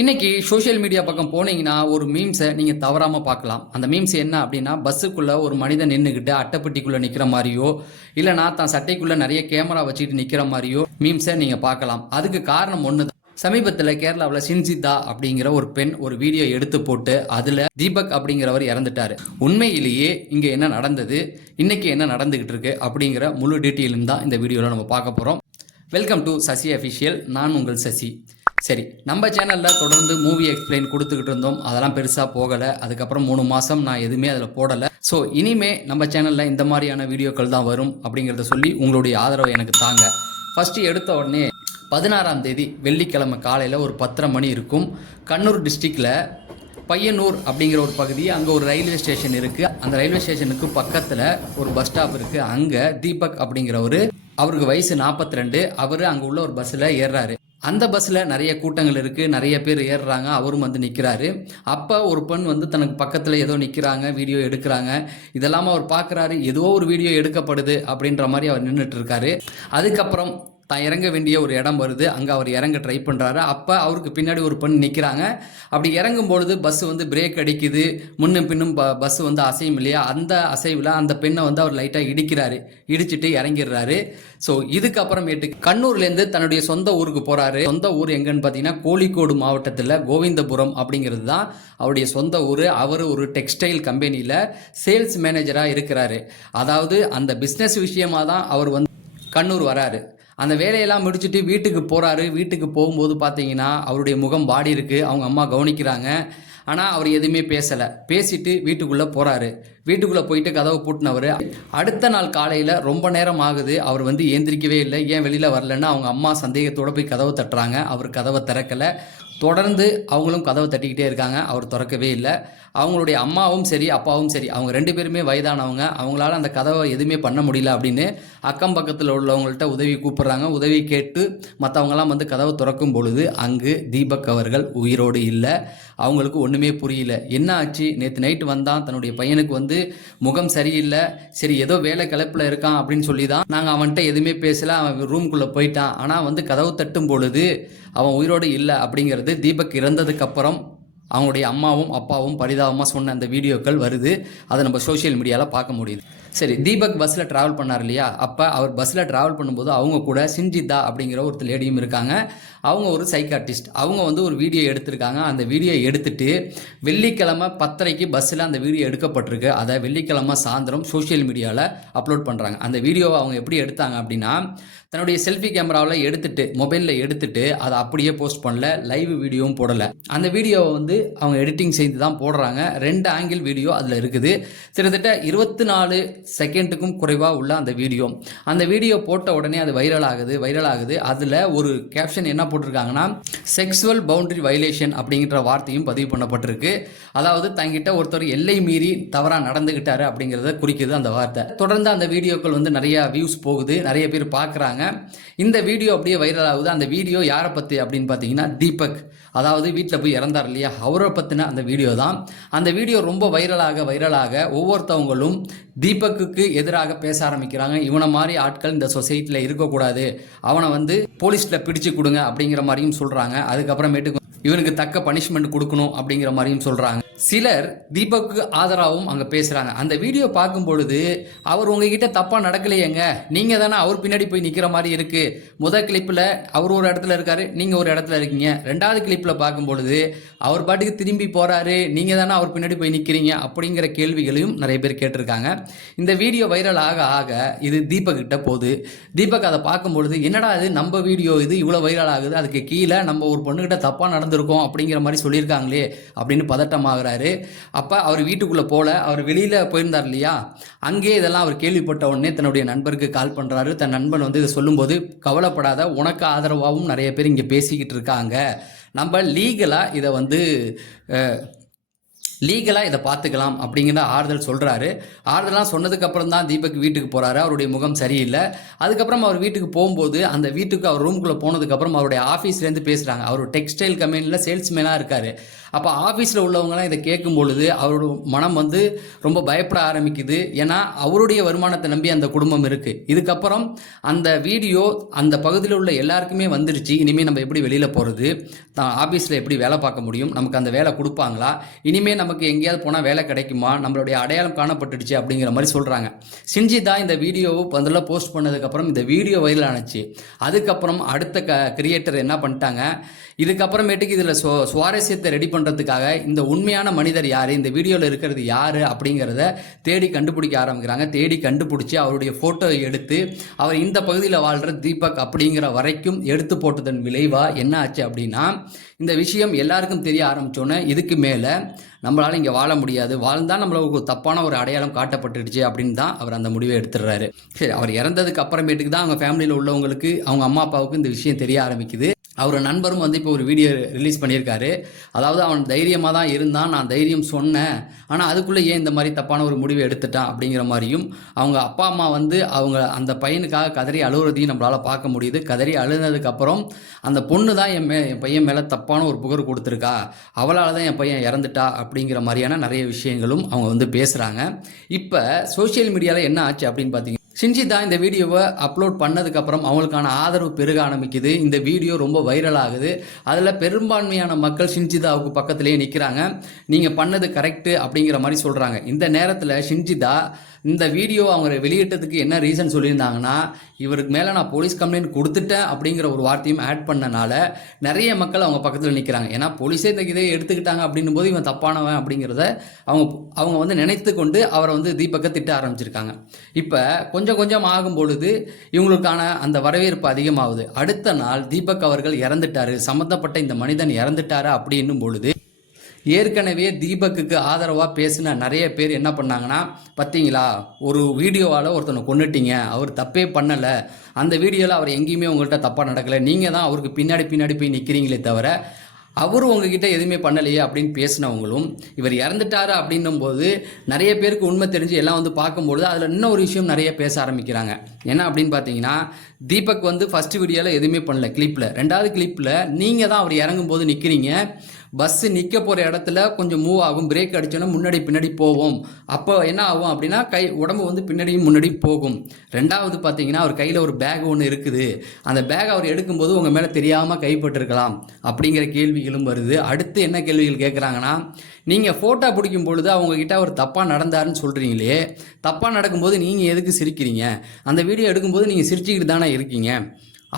இன்னைக்கு social media பக்கம் போனீங்கன்னா ஒரு மீம்ஸை நீங்கள் தவறாமல் பார்க்கலாம். அந்த மீம்ஸ் என்ன அப்படின்னா, பஸ்ஸுக்குள்ளே ஒரு மனிதன் நின்றுக்கிட்டு அட்டைப்பெட்டிக்குள்ளே நிற்கிற மாதிரியோ இல்லைனா தான் சட்டைக்குள்ளே நிறைய கேமரா வச்சுட்டு நிற்கிற மாதிரியோ மீம்ஸை நீங்கள் பார்க்கலாம். அதுக்கு காரணம் ஒன்று தான். சமீபத்தில் கேரளாவில் சின்சிதா அப்படிங்கிற ஒரு பெண் ஒரு வீடியோ எடுத்து போட்டு அதில் தீபக் அப்படிங்கிறவர் இறந்துட்டார். உண்மையிலேயே இங்கே என்ன நடந்தது, இன்னைக்கு என்ன நடந்துகிட்டு இருக்கு அப்படிங்கிற முழு டீட்டெயிலும் தான் இந்த வீடியோவில் நம்ம பார்க்க போகிறோம். Welcome to Sasi official. நான் உங்கள் சசி. சரி, நம்ம சேனலில் தொடர்ந்து மூவி எக்ஸ்பிளைன் கொடுத்துக்கிட்டு இருந்தோம். அதெல்லாம் பெருசாக போகலை. அதுக்கப்புறம் 3 மாதம் நான் எதுவுமே அதில் போடலை. ஸோ இனிமே நம்ம சேனலில் இந்த மாதிரியான வீடியோக்கள் தான் வரும் அப்படிங்கிறத சொல்லி உங்களுடைய ஆதரவை எனக்கு தாங்க. ஃபஸ்ட்டு எடுத்த உடனே 16ஆம் தேதி வெள்ளிக்கிழமை காலையில் ஒரு 10:30 மணி இருக்கும். கண்ணூர் டிஸ்ட்ரிக்டில் பையனூர் அப்படிங்கிற ஒரு பகுதி, அங்கே ஒரு ரயில்வே ஸ்டேஷன் இருக்குது. அந்த ரயில்வே ஸ்டேஷனுக்கு பக்கத்தில் ஒரு பஸ் ஸ்டாப் இருக்குது. அங்கே தீபக் அப்படிங்கிறவர், அவருக்கு வயசு 42, அவர் அங்கே உள்ள ஒரு பஸ்ஸில் ஏறுறாரு. அந்த பஸ்ஸில் நிறைய கூட்டங்கள் இருக்குது, நிறைய பேர் ஏறுறாங்க, அவரும் வந்து நிற்கிறாரு. அப்போ ஒரு பெண் வந்து தனக்கு பக்கத்தில் ஏதோ நிற்கிறாங்க, வீடியோ எடுக்கிறாங்க. இதெல்லாம் அவர் பார்க்குறாரு, ஏதோ ஒரு வீடியோ எடுக்கப்படுது அப்படின்ற மாதிரி அவர் நின்றுட்டு இருக்காரு. அதுக்கப்புறம் தான் இறங்க வேண்டிய ஒரு இடம் வருது. அங்கே அவர் இறங்க ட்ரை பண்ணுறாரு. அப்போ அவருக்கு பின்னாடி ஒரு பெண் நிற்கிறாங்க. அப்படி இறங்கும் பொழுது பஸ் வந்து பிரேக் அடிக்குது, முன்னும் பின்னும் பஸ் வந்து அசையும் இல்லையா, அந்த அசைவில் அந்த பெண்ணை வந்து அவர் லைட்டாக இடிக்கிறாரு. இடிச்சிட்டு இறங்கிடுறாரு. ஸோ இதுக்கப்புறமேட்டு கண்ணூர்லேருந்து தன்னுடைய சொந்த ஊருக்கு போகிறாரு. சொந்த ஊர் எங்கன்னு பார்த்தீங்கன்னா கோழிக்கோடு மாவட்டத்தில் கோவிந்தபுரம் அப்படிங்கிறது தான் அவருடைய சொந்த ஊர். அவர் ஒரு டெக்ஸ்டைல் கம்பெனியில் சேல்ஸ் மேனேஜராக இருக்கிறாரு. அதாவது அந்த பிஸ்னஸ் விஷயமாக தான் அவர் வந்து கண்ணூர் வராரு. அந்த வேலையெல்லாம் முடிச்சுட்டு வீட்டுக்கு போகிறாரு. வீட்டுக்கு போகும்போது பார்த்தீங்கன்னா அவருடைய முகம் வாடி இருக்குது. அவங்க அம்மா கவனிக்கிறாங்க. ஆனால் அவர் எதுவுமே பேசலை. பேசிட்டு வீட்டுக்குள்ளே போகிறாரு. வீட்டுக்குள்ளே போயிட்டு கதவை பூட்டினவர் அடுத்த நாள் காலையில் ரொம்ப நேரம் ஆகுது, அவர் வந்து ஏந்திரிக்கவே இல்லை. ஏன் வெளியில் வரலன்னு அவங்க அம்மா சந்தேகத்தோடு போய் கதவை தட்டுறாங்க. அவர் கதவை திறக்கலை. தொடர்ந்து அவங்களும் கதவை தட்டிக்கிட்டே இருக்காங்க. அவர் திறக்கவே இல்லை. அவங்களுடைய அம்மாவும் சரி அப்பாவும் சரி, அவங்க 2 பேருமே வயதானவங்க. அவங்களால அந்த கதவை எதுவுமே பண்ண முடியல அப்படின்னு அக்கம் பக்கத்தில் உள்ளவங்கள்ட்ட உதவி கூப்பிட்றாங்க. உதவி கேட்டு மற்றவங்களாம் வந்து கதவை திறக்கும் பொழுது அங்கு தீபக் அவர்கள் உயிரோடு இல்லை. அவங்களுக்கு ஒன்றுமே புரியல. என்ன ஆச்சு, நேற்று நைட்டு வந்தான், தன்னுடைய பையனுக்கு வந்து முகம் சரியில்லை, சரி ஏதோ வேலை கிளப்பில் இருக்கான் அப்படின்னு சொல்லி தான் நாங்கள் அவன்கிட்ட எதுவுமே பேசலை, அவன் ரூம்குள்ளே போயிட்டான். ஆனால் வந்து கதவு தட்டும் பொழுது அவன் உயிரோடு இல்லை அப்படிங்கிறது தீபக் இறந்ததுக்கப்புறம் அவங்களுடைய அம்மாவும் அப்பாவும் பரிதாபமாக சொன்ன அந்த வீடியோக்கள் வருது. அதை நம்ம சோஷியல் மீடியாவில் பார்க்க முடியுது. சரி, தீபக் பஸ்ஸில் ட்ராவல் பண்ணார் இல்லையா, அப்போ அவர் பஸ்ஸில் ட்ராவல் பண்ணும்போது அவங்க கூட சின்ஜிதா அப்படிங்கிற ஒரு லேடியும் இருக்காங்க. அவங்க ஒரு சைக்காட்டிஸ்ட். அவங்க வந்து ஒரு வீடியோ எடுத்திருக்காங்க. அந்த வீடியோ எடுத்துட்டு வெள்ளிக்கிழமை 10:30க்கு பஸ்ஸில் அந்த வீடியோ எடுக்கப்பட்டிருக்கு. அதை வெள்ளிக்கிழமை சாயந்தரம் சோஷியல் மீடியாவில் அப்லோட் பண்ணுறாங்க. அந்த வீடியோவை அவங்க எப்படி எடுத்தாங்க அப்படின்னா, தன்னுடைய செல்ஃபி கேமராவில் எடுத்துட்டு, மொபைலில் எடுத்துட்டு அதை அப்படியே போஸ்ட் பண்ணல, லைவ் வீடியோவும் போடலை. அந்த வீடியோவை வந்து அவங்க எடிட்டிங் செய்து தான் போடுறாங்க. 2 ஆங்கிள் வீடியோ அதில் இருக்குது. கிட்டத்தட்ட 24 செகண்டுக்கும் குறைவாக உள்ள அந்த வீடியோ போட்ட உடனே அது வைரல் ஆகுது. அதில் ஒரு கேப்ஷன் என்ன போட்டிருக்காங்கன்னா, செக்ஸுவல் பவுண்டரி வயலேஷன் அப்படிங்கிற வார்த்தையும் பதிவு பண்ணப்பட்டிருக்கு. அதாவது தங்கிட்ட ஒருத்தர் எல்லை மீறி தவறாக நடந்துகிட்டாரு அப்படிங்கிறத குறிக்குது அந்த வார்த்தை. தொடர்ந்து அந்த வீடியோக்கள் வந்து நிறைய வியூஸ் போகுது, நிறைய பேர் பார்க்குறாங்க. இந்த வீடியோ அப்படியே வைரல் ஆகுது. அந்த வீடியோ யாரை பற்றி அப்படின்னு பார்த்தீங்கன்னா தீபக், அதாவது வீட்டில் போய் இறந்தார் இல்லையா, அவரை பற்றின அந்த வீடியோ தான். அந்த வீடியோ ரொம்ப வைரலாக ஒவ்வொருத்தவங்களும் தீபக்குக்கு எதிராக பேச ஆரம்பிக்கிறாங்க. இவனை மாதிரி ஆட்கள் இந்த சொசைட்டியில் இருக்கக்கூடாது, அவனை வந்து போலீஸில் பிடிச்சு கொடுங்க அப்படிங்கிற மாதிரியும் சொல்கிறாங்க. அதுக்கப்புறமேட்டுக்கு இவனுக்கு தக்க பனிஷ்மெண்ட் கொடுக்கணும் அப்படிங்கிற மாதிரியும் சொல்கிறாங்க. சிலர் தீபக்கு ஆதரவாகவும் அங்கே பேசுகிறாங்க. அந்த வீடியோ பார்க்கும் பொழுது, அவர் உங்ககிட்ட தப்பாக நடக்கலையேங்க, நீங்கள் தானே அவர் பின்னாடி போய் நிற்கிற மாதிரி இருக்குது. முதல் கிளிப்பில் அவர் ஒரு இடத்துல இருக்காரு, நீங்கள் ஒரு இடத்துல இருக்கீங்க. 2வது கிளிப்பில் பார்க்கும் பொழுது அவர் பாட்டுக்கு திரும்பி போகிறாரு, நீங்கள் தானே அவர் பின்னாடி போய் நிற்கிறீங்க அப்படிங்கிற கேள்விகளையும் நிறைய பேர் கேட்டிருக்காங்க. இந்த வீடியோ வைரல் ஆக இது தீபக் கிட்ட போகுது. தீபக் அதை பார்க்கும் பொழுது, என்னடா இது நம்ம வீடியோ இது இவ்வளோ வைரல் ஆகுது, அதுக்கு கீழே நம்ம ஒரு பொண்ணுகிட்ட தப்பாக நடந்திருக்கோம் அப்படிங்கிற மாதிரி சொல்லியிருக்காங்களே அப்படின்னு பதட்டமாக. அப்ப அவர் வீட்டுக்குள்ள போல, அவர் வெளியில போயிருந்தார் இல்லையா, அங்கே இதெல்லாம் அவர் கேள்விப்பட்ட உடனே தன்னுடைய நண்பருக்கு கால் பண்றாரு. தன் நண்பன் வந்து இதை சொல்லும்போது, கவலைப்படாத, உனக்கு ஆதரவாகவும் நிறைய பேர் இங்க பேசிக்கிட்டு இருக்காங்க, நம்ம லீகலாக இதை பார்த்துக்கலாம் அப்படிங்கிற ஆறுதல் சொல்கிறாரு. ஆறுதலாம் சொன்னதுக்கப்புறம் தான் தீபக் வீட்டுக்கு போகிறாரு. அவருடைய முகம் சரியில்லை. அதுக்கப்புறம் அவர் வீட்டுக்கு போகும்போது, அந்த வீட்டுக்கு அவர் ரூம்குள்ளே போனதுக்கப்புறம் அவருடைய ஆஃபீஸ்லேருந்து பேசுகிறாங்க. அவர் டெக்ஸ்டைல் கம்பெனியில் சேல்ஸ்மேனாக இருக்கார். அப்போ ஆஃபீஸில் உள்ளவங்களாம் இதை கேட்கும் பொழுது அவரோட மனம் வந்து ரொம்ப பயப்பட ஆரம்பிக்குது. ஏன்னா அவருடைய வருமானத்தை நம்பி அந்த குடும்பம் இருக்குது. இதுக்கப்புறம் அந்த வீடியோ அந்த பகுதியில் உள்ள எல்லாருக்குமே வந்துருச்சு. இனிமேல் நம்ம எப்படி வெளியில் போகிறது, ஆஃபீஸில் எப்படி வேலை பார்க்க முடியும், நமக்கு அந்த வேலை கொடுப்பாங்களா, இனிமேல் நமக்கு எங்கேயாவது போனால் வேலை கிடைக்குமா, நம்மளுடைய அடையாளம் காணப்பட்டுடுச்சு அப்படிங்கிற மாதிரி சொல்கிறாங்க. சிஞ்சிதா இந்த வீடியோவை அதில் போஸ்ட் பண்ணதுக்கப்புறம் இந்த வீடியோ வைரல் ஆனிச்சு. அதுக்கப்புறம் அடுத்த கிரியேட்டர் என்ன பண்ணிட்டாங்க, இதுக்கப்புறமேட்டுக்கு இதில் சுவாரஸ்யத்தை ரெடி பண்ணுறதுக்காக இந்த உண்மையான மனிதர் யார், இந்த வீடியோவில் இருக்கிறது யார் அப்படிங்கிறத தேடி கண்டுபிடிக்க ஆரம்பிக்கிறாங்க. தேடி கண்டுபிடிச்சி அவருடைய ஃபோட்டோ எடுத்து அவர் இந்த பகுதியில் வாழ்கிற தீபக் அப்படிங்கிற வரைக்கும் எடுத்து போட்டதன் விளைவாக என்ன ஆச்சு அப்படின்னா, இந்த விஷயம் எல்லாருக்கும் தெரிய ஆரம்பித்தோன்னே இதுக்கு மேலே நம்மளால் இங்கே வாழ முடியாது, வாழ்ந்தால் நம்மளுக்கு தப்பான ஒரு அடையாளம் காட்டப்பட்டுடுச்சு அப்படின்னு தான் அவர் அந்த முடிவை எடுத்துடுறாரு. சரி, அவர் இறந்ததுக்கு அப்புறமேட்டுக்கு தான் அவங்க ஃபேமிலியில் உள்ளவங்களுக்கு, அவங்க அம்மா அப்பாவுக்கு இந்த விஷயம் தெரிய ஆரம்பிக்குது. அவர் நண்பரும் வந்து இப்போ ஒரு வீடியோ ரிலீஸ் பண்ணியிருக்காரு. அதாவது அவன் தைரியமாக தான் இருந்தான், நான் தைரியம் சொன்னேன், ஆனால் அதுக்குள்ளே ஏன் இந்த மாதிரி தப்பான ஒரு முடிவை எடுத்துட்டான் அப்படிங்கிற மாதிரியும், அவங்க அப்பா அம்மா வந்து அவங்க அந்த பையனுக்காக கதறி அழுகுறதையும் நம்மளால் பார்க்க முடியுது. கதறி அழுனதுக்கப்புறம் அந்த பொண்ணு தான் என் பையன் மேலே தப்பான ஒரு புகார் கொடுத்துருக்கா, அவளால் தான் என் பையன் இறந்துட்டா அப்படிங்கிற மாதிரியான நிறைய விஷயங்களும் அவங்க வந்து பேசுகிறாங்க. இப்போ சோஷியல் மீடியாவில் என்ன ஆச்சு அப்படின்னு பார்த்தீங்கன்னா, சிஞ்சிதா இந்த வீடியோவை அப்லோட் பண்ணதுக்கப்புறம் அவங்களுக்கான ஆதரவு பெருக ஆரம்பிக்குது. இந்த வீடியோ ரொம்ப வைரல் ஆகுது. அதில் பெரும்பான்மையான மக்கள் சிஞ்சிதாவுக்கு பக்கத்துலேயே நிற்கிறாங்க. நீங்கள் பண்ணது கரெக்டு அப்படிங்கிற மாதிரி சொல்கிறாங்க. இந்த நேரத்தில் சிஞ்சிதா இந்த வீடியோ அவங்க வெளியிட்டதுக்கு என்ன ரீசன் சொல்லியிருந்தாங்கன்னா, இவருக்கு மேலே நான் போலீஸ் கம்ப்ளைண்ட் கொடுத்துட்டேன் அப்படிங்கிற ஒரு வார்த்தையும் ஆட் பண்ணனால நிறைய மக்கள் அவங்க பக்கத்தில் நிற்கிறாங்க. ஏன்னா போலீஸே இந்த இதை எடுத்துக்கிட்டாங்க அப்படின்னும் போது இவன் தப்பானவன் அப்படிங்கிறத அவங்க வந்து நினைத்து கொண்டு அவரை வந்து தீபக்கை திட்ட ஆரம்பிச்சிருக்காங்க. இப்போ கொஞ்சம் கொஞ்சம் ஆகும் பொழுது இவங்களுக்கான அந்த வரவேற்பு அதிகமாகுது. அடுத்த நாள் தீபக் அவர்கள் இறந்துட்டாரு, சம்மந்தப்பட்ட இந்த மனிதன் இறந்துட்டாரு அப்படின்னும் பொழுது ஏற்கனவே தீபக்குக்கு ஆதரவாக பேசின நிறைய பேர் என்ன பண்ணாங்கன்னா, பார்த்தீங்களா ஒரு வீடியோவால் ஒருத்தனை கொண்டுட்டீங்க, அவர் தப்பே பண்ணலை, அந்த வீடியோவில் அவர் எங்கேயுமே உங்கள்கிட்ட தப்பாக நடக்கலை, நீங்கள் தான் அவருக்கு பின்னாடி போய் நிற்கிறீங்களே தவிர அவரும் உங்ககிட்ட எதுவுமே பண்ணலையே அப்படின்னு பேசினவங்களும், இவர் இறந்துட்டாரு அப்படின்னும் போது நிறைய பேருக்கு உண்மை தெரிஞ்சு எல்லாம் வந்து பார்க்கும்பொழுது அதில் இன்னும் ஒரு விஷயம் நிறைய பேச ஆரம்பிக்கிறாங்க. என்ன அப்படின்னு பார்த்தீங்கன்னா, தீபக் வந்து ஃபஸ்ட்டு வீடியோவில் எதுவுமே பண்ணல, கிளிப்பில், ரெண்டாவது கிளிப்பில் நீங்கள் தான் அவர் இறங்கும்போது நிற்கிறீங்க, பஸ்ஸு நிற்க போகிற இடத்துல கொஞ்சம் மூவ் ஆகும், பிரேக் அடித்தோன்னா முன்னாடி பின்னாடி போவோம், அப்போ என்ன ஆகும் அப்படின்னா உடம்பு வந்து பின்னாடியும் முன்னாடி போகும். ரெண்டாவது பார்த்தீங்கன்னா அவர் கையில் ஒரு பேக் ஒன்று இருக்குது, அந்த பேக் அவர் எடுக்கும்போது உங்கள் மேலே தெரியாமல் கைப்பற்றிருக்கலாம் அப்படிங்கிற கேள்விகளும் வருது. அடுத்து என்ன கேள்விகள் கேட்குறாங்கன்னா, நீங்கள் ஃபோட்டோ பிடிக்கும் பொழுது அவங்கக்கிட்ட அவர் தப்பாக நடந்தாருன்னு சொல்கிறீங்களே, தப்பாக நடக்கும்போது நீங்கள் எதுக்கு சிரிக்கிறீங்க, அந்த வீடியோ எடுக்கும்போது நீங்கள் சிரிச்சுக்கிட்டு தானே இருக்கீங்க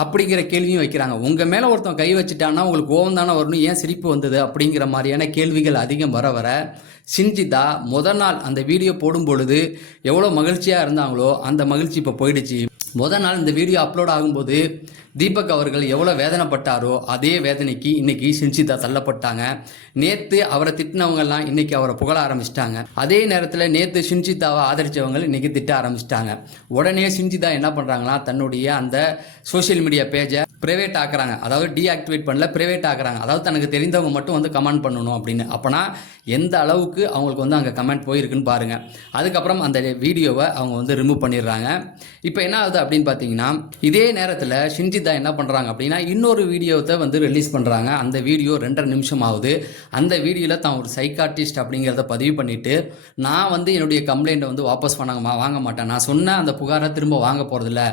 அப்படிங்கிற கேள்வியும் வைக்கிறாங்க. உங்கள் மேலே ஒருத்தன் கை வச்சுட்டான்னா உங்களுக்கு கோவம் தானே வரணும், ஏன் சிரிப்பு வந்தது அப்படிங்கிற மாதிரியான கேள்விகள் அதிகம் வர சிஞ்சிதா முதல் நாள் அந்த வீடியோ போடும் பொழுது எவ்வளோ மகிழ்ச்சியாக இருந்தாங்களோ அந்த மகிழ்ச்சி இப்போ போயிடுச்சு. முதல் நாள் இந்த வீடியோ அப்லோட் ஆகும்போது தீபக் அவர்கள் எவ்வளோ வேதனைப்பட்டாரோ அதே வேதனைக்கு இன்னைக்கு சிஞ்சிதா தள்ளப்பட்டாங்க. நேற்று அவரை திட்டினவங்கெல்லாம் இன்னைக்கு அவரை புகழ ஆரம்பிச்சிட்டாங்க. அதே நேரத்தில் நேற்று சிஞ்சிதாவை ஆதரித்தவங்க இன்னைக்கு திட்ட ஆரம்பிச்சிட்டாங்க. உடனே சிஞ்சிதா என்ன பண்ணுறாங்களா, தன்னுடைய அந்த சோஷியல் மீடியா பேஜை ப்ரைவேட் ஆக்குறாங்க. அதாவது டீஆக்டிவேட் பண்ணல, ப்ரைவேட் ஆக்குறாங்க. அதாவது தனக்கு தெரிந்தவங்க மட்டும் வந்து கமெண்ட் பண்ணணும் அப்படின்னு. அப்போனா எந்த அளவுக்கு அவங்களுக்கு வந்து அங்கே கமெண்ட் போயிருக்குன்னு பாருங்கள். அதுக்கப்புறம் அந்த வீடியோவை அவங்க வந்து ரிமூவ் பண்ணிடுறாங்க. இப்போ என்ன ஆகுது அப்படின்னு பார்த்தீங்கன்னா, இதே நேரத்தில் சிஞ்சிதா என்ன பண்ணுறாங்க அப்படின்னா இன்னொரு வீடியோவை வந்து ரிலீஸ் பண்ணுறாங்க. அந்த வீடியோ 2.5 நிமிஷம் ஆகுது. அந்த வீடியோவில் தான் ஒரு சைக்காட்டிஸ்ட் அப்படிங்கிறத பதிவு பண்ணிவிட்டு, நான் வந்து என்னுடைய கம்ப்ளைண்ட்டை வந்து வாபஸ் வாங்க மாட்டேன், நான் சொன்ன அந்த புகாரை திரும்ப வாங்க போகிறதில்ல,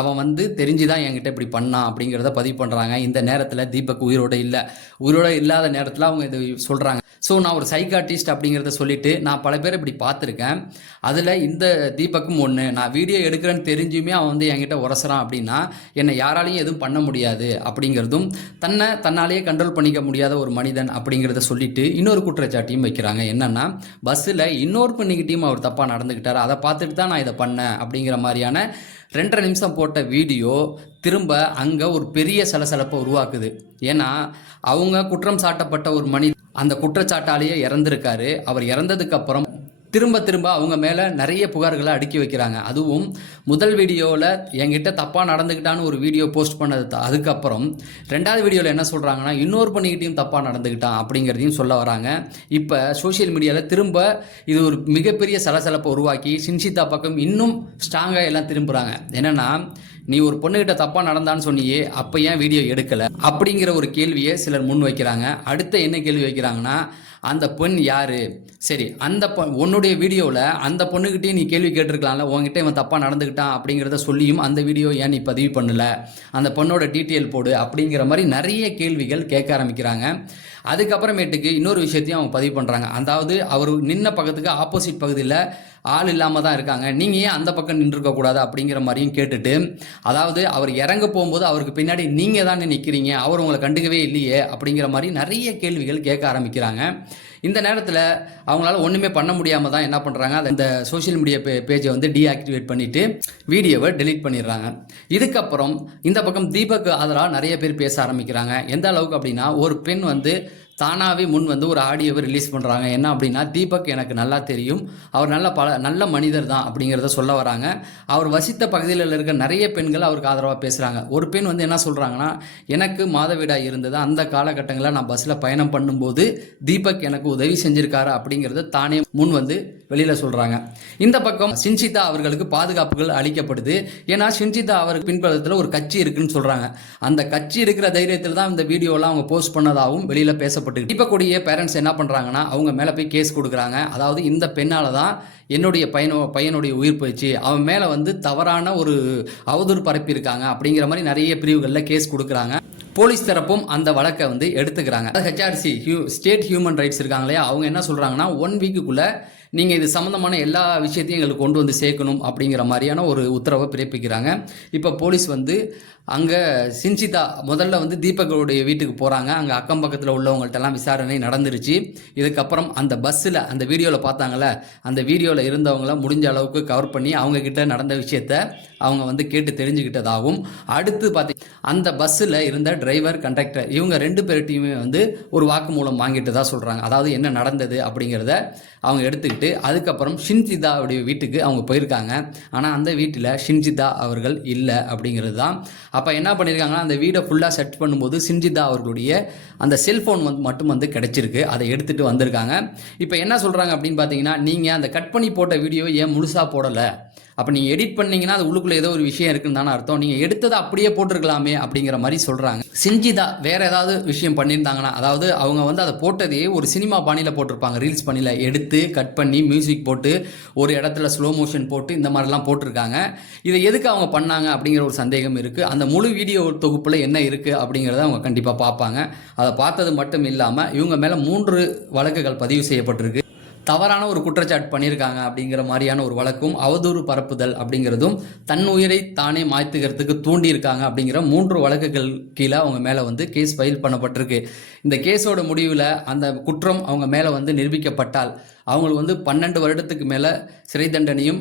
அவன் வந்து தெரிஞ்சு தான் என்கிட்ட இப்படி பண்ணான் அப்படிங்கிறத பதிவு பண்ணுறாங்க. இந்த நேரத்தில் தீபக் உயிரோடு இல்லாத நேரத்தில் அவங்க இது சொல்கிறாங்க. ஸோ நான் ஒரு சைக்காட்டிஸ்ட் அப்படிங்கிறத சொல்லிவிட்டு, நான் பல பேர் இப்படி பார்த்துருக்கேன், அதில் இந்த தீபக்கும் ஒன்று, நான் வீடியோ எடுக்கிறேன்னு தெரிஞ்சுமே அவன் வந்து என்கிட்ட உரசுறான் அப்படின்னா என்னை யாராலையும் எதுவும் பண்ண முடியாது அப்படிங்கிறதும், தன்னாலேயே கண்ட்ரோல் பண்ணிக்க முடியாத ஒரு மனிதன் அப்படிங்கிறத சொல்லிட்டு இன்னொரு குற்றச்சாட்டையும் வைக்கிறாங்க. என்னென்னா, பஸ்ஸில் இன்னொரு பண்ணிக்கிட்டையும் அவர் தப்பாக நடந்துக்கிட்டார், அதை பார்த்துட்டு தான் நான் இதை பண்ணேன் அப்படிங்கிற மாதிரியான 2.5 நிமிஷம் போட்ட வீடியோ திரும்ப அங்கே ஒரு பெரிய சலசலப்பை உருவாக்குது. ஏன்னா அவங்க குற்றம் சாட்டப்பட்ட ஒரு மனிதன் அந்த குற்றச்சாட்டாலேயே இறந்துருக்காரு. அவர் இறந்ததுக்கப்புறம் திரும்ப அவங்க மேலே நிறைய புகார்களை அடுக்கி வைக்கிறாங்க. அதுவும் முதல் வீடியோவில் என்கிட்ட தப்பாக நடந்துக்கிட்டான்னு ஒரு வீடியோ போஸ்ட் பண்ணது, அதுக்கப்புறம் 2வது வீடியோவில் என்ன சொல்கிறாங்கன்னா இன்னொரு பண்ணிக்கிட்டையும் தப்பாக நடந்துக்கிட்டான் அப்படிங்கிறதையும் சொல்ல வராங்க. இப்போ சோஷியல் மீடியாவில் திரும்ப இது ஒரு மிகப்பெரிய சலசலப்பை உருவாக்கி சிஞ்சிதா பக்கம் இன்னும் ஸ்ட்ராங்காக எல்லாம் திரும்புகிறாங்க. என்னென்னா, நீ ஒரு பொண்ணுகிட்ட தப்பா நடந்தான்னு சொன்னியே, அப்ப ஏன் வீடியோ எடுக்கல அப்படிங்கிற ஒரு கேள்வியை சிலர் முன் வைக்கிறாங்க. அடுத்து என்ன கேள்வி வைக்கிறாங்கன்னா, அந்த பெண் யாரு? சரி, அந்த உன்னுடைய வீடியோவில் அந்த பொண்ணுகிட்டே நீ கேள்வி கேட்டிருக்கலாம்ல, உன்கிட்ட இவன் தப்பாக நடந்துக்கிட்டான் அப்படிங்கிறத சொல்லியும் அந்த வீடியோ ஏன் நீ பதிவு பண்ணல, அந்த பொண்ணோட டீட்டெயில் போடு அப்படிங்கிற மாதிரி நிறைய கேள்விகள் கேட்க ஆரம்பிக்கிறாங்க. அதுக்கப்புறமேட்டுக்கு இன்னொரு விஷயத்தையும் அவங்க பதிவு பண்ணுறாங்க. அதாவது அவர் நின்ன பக்கத்துக்கு ஆப்போசிட் பகுதியில் ஆள் இல்லாமல் தான் இருக்காங்க, நீங்கள் ஏன் அந்த பக்கம் நின்றுருக்கக்கூடாது அப்படிங்கிற மாதிரியும் கேட்டுட்டு, அதாவது அவர் இறங்க போகும்போது அவருக்கு பின்னாடி நீங்கள் தானே நிற்கிறீங்க, அவர் உங்களை கண்டுக்கவே இல்லையே அப்படிங்கிற மாதிரி நிறைய கேள்விகள் கேட்க ஆரம்பிக்கிறாங்க. இந்த நேரத்தில் அவங்களால ஒன்றுமே பண்ண முடியாமல் தான் என்ன பண்ணுறாங்க, அந்த சோஷியல் மீடியா பேஜை வந்து டீஆக்டிவேட் பண்ணிவிட்டு வீடியோவை டெலீட் பண்ணிடுறாங்க. இதுக்கப்புறம் இந்த பக்கம் தீபக் ஆதரவாக நிறைய பேர் பேச ஆரம்பிக்கிறாங்க. எந்த அளவுக்கு அப்படின்னா, ஒரு பெண் வந்து தானாகவே முன் வந்து ஒரு ஆடியோவை ரிலீஸ் பண்ணுறாங்க. என்ன அப்படின்னா, தீபக் எனக்கு நல்லா தெரியும், அவர் நல்ல மனிதர் தான் அப்படிங்கிறத சொல்ல வராங்க. அவர் வசித்த பகுதியில் இருக்க நிறைய பெண்கள் அவருக்கு ஆதரவாக பேசுகிறாங்க. ஒரு பெண் வந்து என்ன சொல்கிறாங்கன்னா, எனக்கு மாதவிடாய் இருந்தது, அந்த காலகட்டங்களில் நான் பஸ்ஸில் பயணம் பண்ணும்போது தீபக் எனக்கு உதவி செஞ்சிருக்காரு அப்படிங்கிறத தானே முன் வந்து வெளியில் சொல்கிறாங்க. இந்த பக்கம் சின்சிதா அவர்களுக்கு பாதுகாப்புகள் அளிக்கப்படுது. ஏன்னா சின்சிதா அவருக்கு பின்புலத்தில் ஒரு கட்சி இருக்குன்னு சொல்கிறாங்க. அந்த கட்சி இருக்கிற தைரியத்தில் தான் இந்த வீடியோலாம் அவங்க போஸ்ட் பண்ணதாகவும் வெளியில் பேசப்பட்டு, தீபக்குடைய பேரண்ட்ஸ் என்ன பண்ணுறாங்கன்னா, அவங்க மேலே போய் கேஸ் கொடுக்குறாங்க. அதாவது இந்த பெண்ணால் தான் என்னுடைய பையனுடைய உயிர் போயிடுச்சு, அவன் மேலே வந்து தவறான ஒரு அவதூறு பரப்பியிருக்காங்க அப்படிங்கிற மாதிரி நிறைய பிரிவுகளில் கேஸ் கொடுக்குறாங்க. போலீஸ் தரப்பும் அந்த வழக்கை வந்து எடுத்துக்கிறாங்க. ஹெச்ஆர்சி ஸ்டேட் ஹியூமன் ரைட்ஸ் இருக்காங்க இல்லையா, அவங்க என்ன சொல்கிறாங்கன்னா, 1 வீக்குக்குள்ளே நீங்கள் இது சம்மந்தமான எல்லா விஷயத்தையும் எங்களுக்கு கொண்டு வந்து சேர்க்கணும் அப்படிங்கிற மாதிரியான ஒரு உத்தரவை பிறப்பிக்கிறாங்க. இப்போ போலீஸ் வந்து அங்கே சின்சிதா முதல்ல வந்து தீபகளுடைய வீட்டுக்கு போகிறாங்க. அங்கே அக்கம் பக்கத்தில் உள்ளவங்கள்ட்டெல்லாம் விசாரணை நடந்துருச்சு. இதுக்கப்புறம் அந்த பஸ்ஸில் அந்த வீடியோவில் பார்த்தாங்கள்ல, அந்த வீடியோவில் இருந்தவங்கள முடிஞ்ச அளவுக்கு கவர் பண்ணி அவங்கக்கிட்ட நடந்த விஷயத்த அவங்க வந்து கேட்டு தெரிஞ்சுக்கிட்டதாகவும், அடுத்து அந்த பஸ்ஸில் இருந்த டிரைவர், கண்டக்டர் இவங்க 2 பேர்ட்டையுமே வந்து ஒரு வாக்குமூலம் வாங்கிட்டு தான் சொல்கிறாங்க. அதாவது என்ன நடந்தது அப்படிங்கிறத அவங்க எடுத்துக்கிட்டு அதுக்கப்புறம் ஷின்சிதாவுடைய வீட்டுக்கு அவங்க போயிருக்காங்க. ஆனால் அந்த வீட்டில் ஷின்சிதா அவர்கள் இல்லை அப்படிங்கிறது தான். அப்போ என்ன பண்ணியிருக்காங்கன்னா, அந்த வீடை ஃபுல்லாக செர்ச் பண்ணும்போது ஷின்சிதா அவர்களுடைய அந்த செல்ஃபோன் மட்டும் வந்து கிடச்சிருக்கு. அதை எடுத்துகிட்டு வந்திருக்காங்க. இப்போ என்ன சொல்கிறாங்க அப்படின்னு பார்த்தீங்கன்னா, நீங்கள் அந்த கட் பண்ணி போட்ட வீடியோ ஏன் முழுசாக போடலை, அப்போ நீங்கள் எடிட் பண்ணீங்கன்னா அது உள்ளுக்குள்ளே ஏதோ ஒரு விஷயம் இருக்குன்னு தானே அர்த்தம், நீங்கள் எடுத்ததை அப்படியே போட்டிருக்கலாமே அப்படிங்கிற மாதிரி சொல்கிறாங்க. சின்சிதா வேறு ஏதாவது விஷயம் பண்ணியிருந்தாங்கன்னா, அதாவது அவங்க வந்து அதை போட்டதையே ஒரு சினிமா பாணியில் போட்டிருப்பாங்க, ரீல்ஸ் பாணியில் எடுத்து கட் பண்ணி மியூசிக் போட்டு ஒரு இடத்துல ஸ்லோ மோஷன் போட்டு இந்த மாதிரிலாம் போட்டிருக்காங்க. இதை எதுக்கு அவங்க பண்ணாங்க அப்படிங்கிற ஒரு சந்தேகம் இருக்குது. அந்த முழு வீடியோ தொகுப்பில் என்ன இருக்குது அப்படிங்கிறத அவங்க கண்டிப்பாக பார்ப்பாங்க. அதை பார்த்தது மட்டும் இல்லாமல் இவங்க மேலே 3 வழக்குகள் பதிவு செய்யப்பட்டிருக்கு. தவறான ஒரு குற்றச்சாட்டு பண்ணியிருக்காங்க அப்படிங்கிற மாதிரியான ஒரு வழக்கும், அவதூறு பரப்புதல் அப்படிங்கிறதும், தன் உயிரை தானே மாய்த்துக்கிறதுக்கு தூண்டியிருக்காங்க அப்படிங்கிற 3 வழக்குகள் கீழே அவங்க மேலே வந்து கேஸ் ஃபைல் பண்ணப்பட்டிருக்கு. இந்த கேஸோட முடிவில் அந்த குற்றம் அவங்க மேலே வந்து நிரூபிக்கப்பட்டால் அவங்களுக்கு வந்து 12 வருடத்துக்கு மேலே சிறை தண்டனையும்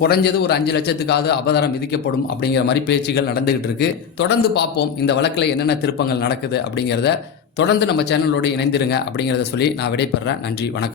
குறைஞ்சது ஒரு 5 லட்சத்துக்காவது அபராதம் விதிக்கப்படும் அப்படிங்கிற மாதிரி பேச்சுகள் நடந்துகிட்டு இருக்கு. தொடர்ந்து பார்ப்போம் இந்த வழக்கில் என்னென்ன திருப்பங்கள் நடக்குது அப்படிங்கிறத. தொடர்ந்து நம்ம சேனலோடு இணைந்திருங்க அப்படிங்கிறத சொல்லி நான் விடைபெறேன். நன்றி, வணக்கம்.